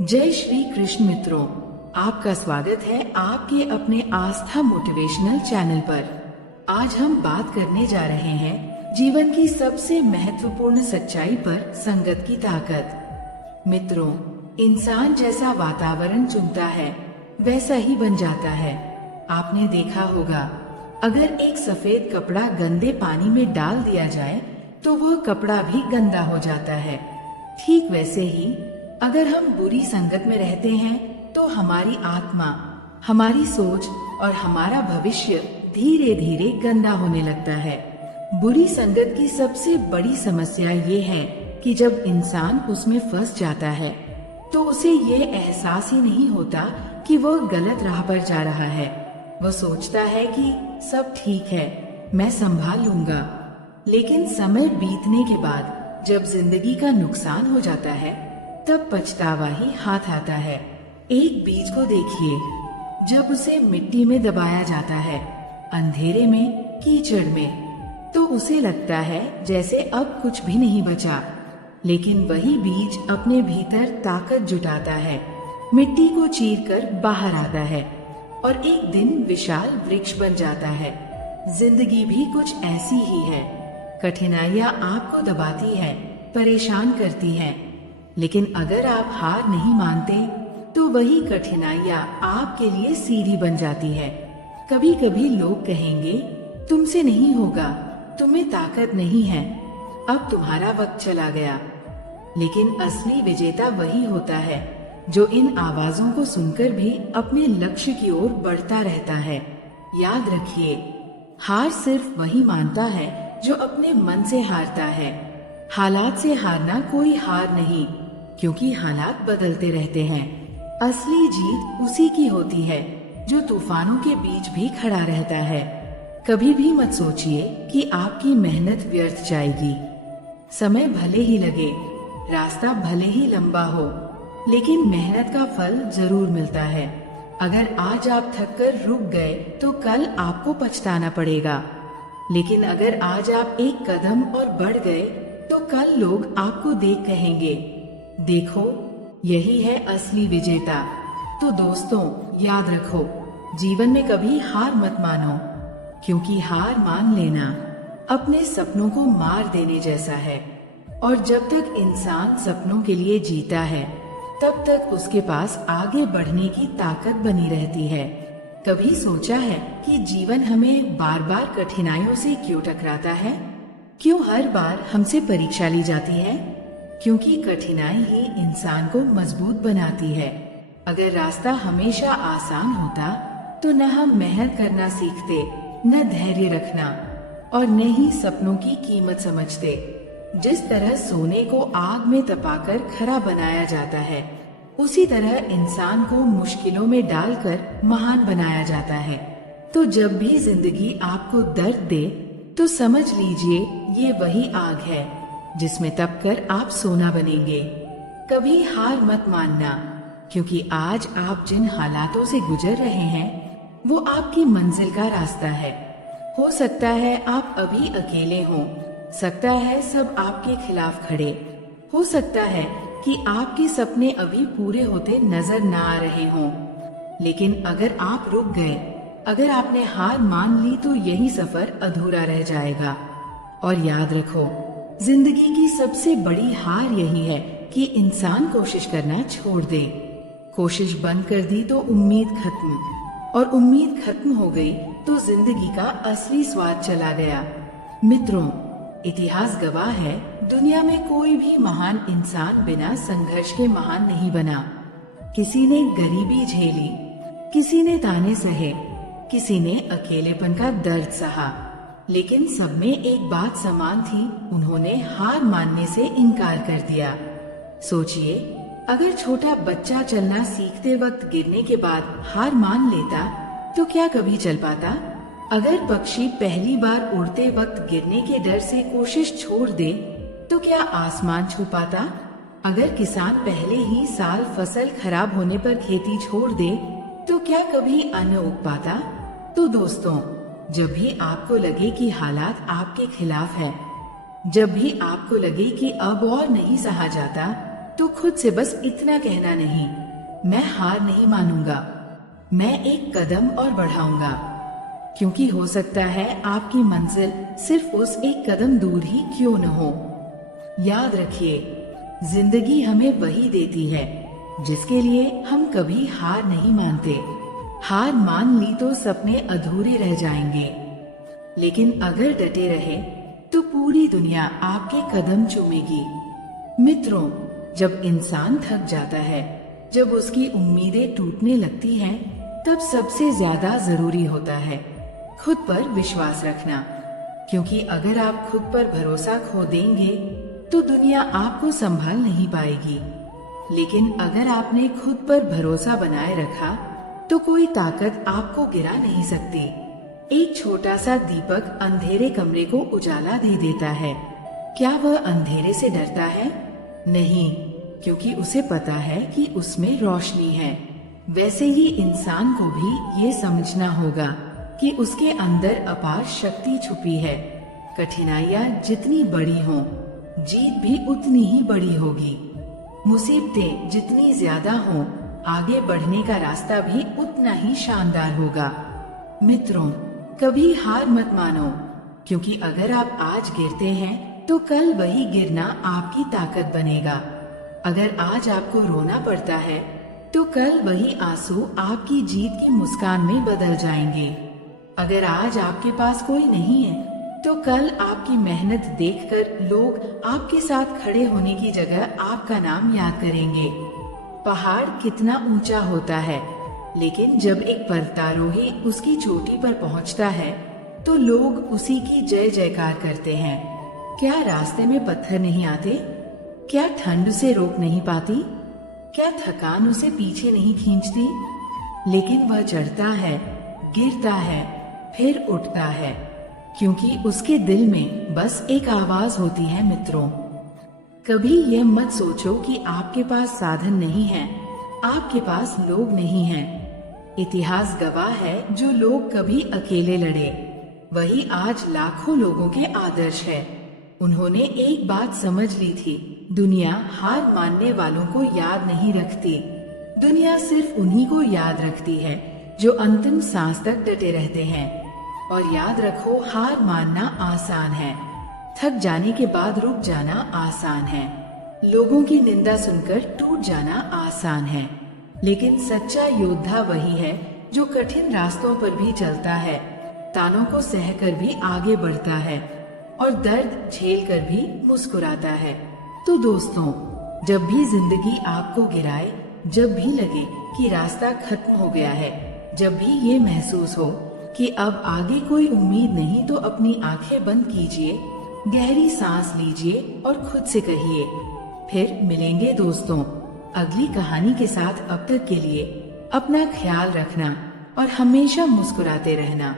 जय श्री कृष्ण मित्रों, आपका स्वागत है आपके अपने आस्था मोटिवेशनल चैनल पर। आज हम बात करने जा रहे हैं जीवन की सबसे महत्वपूर्ण सच्चाई पर, संगत की ताकत। मित्रों, इंसान जैसा वातावरण चुनता है वैसा ही बन जाता है। आपने देखा होगा, अगर एक सफेद कपड़ा गंदे पानी में डाल दिया जाए तो वह कपड़ा भी गंदा हो जाता है। ठीक वैसे ही अगर हम बुरी संगत में रहते हैं तो हमारी आत्मा, हमारी सोच और हमारा भविष्य धीरे धीरे गंदा होने लगता है। बुरी संगत की सबसे बड़ी समस्या ये है कि जब इंसान उसमें फंस जाता है तो उसे ये एहसास ही नहीं होता कि वह गलत राह पर जा रहा है। वह सोचता है कि सब ठीक है, मैं संभाल लूंगा। लेकिन समय बीतने के बाद जब जिंदगी का नुकसान हो जाता है तब पछतावा ही हाथ आता है। एक बीज को देखिए, जब उसे मिट्टी में दबाया जाता है, अंधेरे में, कीचड़ में, तो उसे लगता है जैसे अब कुछ भी नहीं बचा। लेकिन वही बीज अपने भीतर ताकत जुटाता है, मिट्टी को चीरकर बाहर आता है और एक दिन विशाल वृक्ष बन जाता है। जिंदगी भी कुछ ऐसी ही है। कठिनाइयां आपको दबाती है, परेशान करती हैं, लेकिन अगर आप हार नहीं मानते तो वही कठिनाइयां आपके लिए सीढ़ी बन जाती है। कभी कभी लोग कहेंगे, तुमसे नहीं होगा, तुम्हें ताकत नहीं है, अब तुम्हारा वक्त चला गया। लेकिन असली विजेता वही होता है जो इन आवाजों को सुनकर भी अपने लक्ष्य की ओर बढ़ता रहता है। याद रखिए, हार सिर्फ वही मानता है जो अपने मन से हारता है। हालात से हारना कोई हार नहीं, क्योंकि हालात बदलते रहते हैं। असली जीत उसी की होती है जो तूफानों के बीच भी खड़ा रहता है। कभी भी मत सोचिए कि आपकी मेहनत व्यर्थ जाएगी। समय भले ही लगे, रास्ता भले ही लंबा हो, लेकिन मेहनत का फल जरूर मिलता है। अगर आज आप थककर रुक गए तो कल आपको पछताना पड़ेगा। लेकिन अगर आज आप एक कदम और बढ़ गए तो कल लोग आपको देख कहेंगे, देखो, यही है असली विजेता। तो दोस्तों, याद रखो, जीवन में कभी हार मत मानो, क्योंकि हार मान लेना अपने सपनों को मार देने जैसा है। और जब तक इंसान सपनों के लिए जीता है तब तक उसके पास आगे बढ़ने की ताकत बनी रहती है। कभी सोचा है कि जीवन हमें बार बार कठिनाइयों से क्यों टकराता है? क्यों हर बार हमसे परीक्षा ली जाती है? क्योंकि कठिनाई ही इंसान को मजबूत बनाती है। अगर रास्ता हमेशा आसान होता तो न हम मेहनत करना सीखते, न धैर्य रखना, और न ही सपनों की कीमत समझते। जिस तरह सोने को आग में तपाकर खरा बनाया जाता है, उसी तरह इंसान को मुश्किलों में डालकर महान बनाया जाता है। तो जब भी जिंदगी आपको दर्द दे तो समझ लीजिए ये वही आग है जिसमें तपकर आप सोना बनेंगे। कभी हार मत मानना, क्योंकि आज आप जिन हालातों से गुजर रहे हैं वो आपकी मंजिल का रास्ता है। हो सकता है आप अभी अकेले हों, सकता है सब आपके खिलाफ खड़े, हो सकता है कि आपके सपने अभी पूरे होते नजर ना आ रहे हों। लेकिन अगर आप रुक गए, अगर आपने हार मान ली तो यही सफर अधूरा रह जाएगा। और याद रखो, जिंदगी की सबसे बड़ी हार यही है कि इंसान कोशिश करना छोड़ दे। कोशिश बंद कर दी तो उम्मीद खत्म, और उम्मीद खत्म हो गई तो जिंदगी का असली स्वाद चला गया। मित्रों, इतिहास गवाह है, दुनिया में कोई भी महान इंसान बिना संघर्ष के महान नहीं बना। किसी ने गरीबी झेली, किसी ने ताने सहे, किसी ने अकेलेपन का दर्द सहा, लेकिन सब में एक बात समान थी, उन्होंने हार मानने से इनकार कर दिया। सोचिए, अगर छोटा बच्चा चलना सीखते वक्त गिरने के बाद हार मान लेता तो क्या कभी चल पाता? अगर पक्षी पहली बार उड़ते वक्त गिरने के डर से कोशिश छोड़ दे तो क्या आसमान छू पाता? अगर किसान पहले ही साल फसल खराब होने पर खेती छोड़ दे तो क्या कभी अन्न उग पाता? तो दोस्तों, जब भी आपको लगे कि हालात आपके खिलाफ है, जब भी आपको लगे कि अब और नहीं सहा जाता, तो खुद से बस इतना कहना नहीं, मैं हार नहीं मानूंगा, मैं एक कदम और बढ़ाऊंगा। क्योंकि हो सकता है आपकी मंजिल सिर्फ उस एक कदम दूर ही क्यों न हो। याद रखिए, जिंदगी हमें वही देती है जिसके लिए हम कभी हार नहीं मानते। हार मान ली तो सपने अधूरे रह जाएंगे, लेकिन अगर डटे रहे तो पूरी दुनिया आपके कदम चूमेगी। मित्रों, जब इंसान थक जाता है, जब उसकी उम्मीदें टूटने लगती हैं, तब सबसे ज्यादा जरूरी होता है खुद पर विश्वास रखना। क्योंकि अगर आप खुद पर भरोसा खो देंगे तो दुनिया आपको संभाल नहीं पाएगी। लेकिन अगर आपने खुद पर भरोसा बनाए रखा तो कोई ताकत आपको गिरा नहीं सकती। एक छोटा सा दीपक अंधेरे कमरे को उजाला दे देता है। क्या वह अंधेरे से डरता है? नहीं, क्योंकि उसे पता है कि उसमें रोशनी है। वैसे ही इंसान को भी ये समझना होगा कि उसके अंदर अपार शक्ति छुपी है। कठिनाइयाँ जितनी बड़ी हों, जीत भी उतनी ही बड़ी होगी। मुसीबतें जितनी ज्यादा हों, आगे बढ़ने का रास्ता भी उतना ही शानदार होगा। मित्रों, कभी हार मत मानो, क्योंकि अगर आप आज गिरते हैं तो कल वही गिरना आपकी ताकत बनेगा। अगर आज आपको रोना पड़ता है तो कल वही आंसू आपकी जीत की मुस्कान में बदल जाएंगे। अगर आज आपके पास कोई नहीं है तो कल आपकी मेहनत देखकर लोग आपके साथ खड़े होने की जगह आपका नाम याद करेंगे। पहाड़ कितना ऊंचा होता है, लेकिन जब एक पर्वतारोही उसकी चोटी पर पहुंचता है तो लोग उसी की जय जयकार करते हैं। क्या रास्ते में पत्थर नहीं आते? क्या ठंड उसे रोक नहीं पाती? क्या थकान उसे पीछे नहीं खींचती? लेकिन वह चढ़ता है, गिरता है, फिर उठता है, क्योंकि उसके दिल में बस एक आवाज होती है। मित्रों, कभी यह मत सोचो कि आपके पास साधन नहीं है, आपके पास लोग नहीं हैं। इतिहास गवाह है, जो लोग कभी अकेले लड़े वही आज लाखों लोगों के आदर्श है। उन्होंने एक बात समझ ली थी, दुनिया हार मानने वालों को याद नहीं रखती। दुनिया सिर्फ उन्हीं को याद रखती है जो अंतिम सांस तक डटे रहते हैं। और याद रखो, हार मानना आसान है, थक जाने के बाद रुक जाना आसान है, लोगों की निंदा सुनकर टूट जाना आसान है, लेकिन सच्चा योद्धा वही है जो कठिन रास्तों पर भी चलता है, तानों को सहकर भी आगे बढ़ता है और दर्द झेल कर भी मुस्कुराता है। तो दोस्तों, जब भी जिंदगी आपको गिराए, जब भी लगे कि रास्ता खत्म हो गया है, जब भी ये महसूस हो कि अब आगे कोई उम्मीद नहीं, तो अपनी आंखें बंद कीजिए, गहरी सांस लीजिए और खुद से कहिए, फिर मिलेंगे दोस्तों अगली कहानी के साथ। अब तक के लिए अपना ख्याल रखना और हमेशा मुस्कुराते रहना।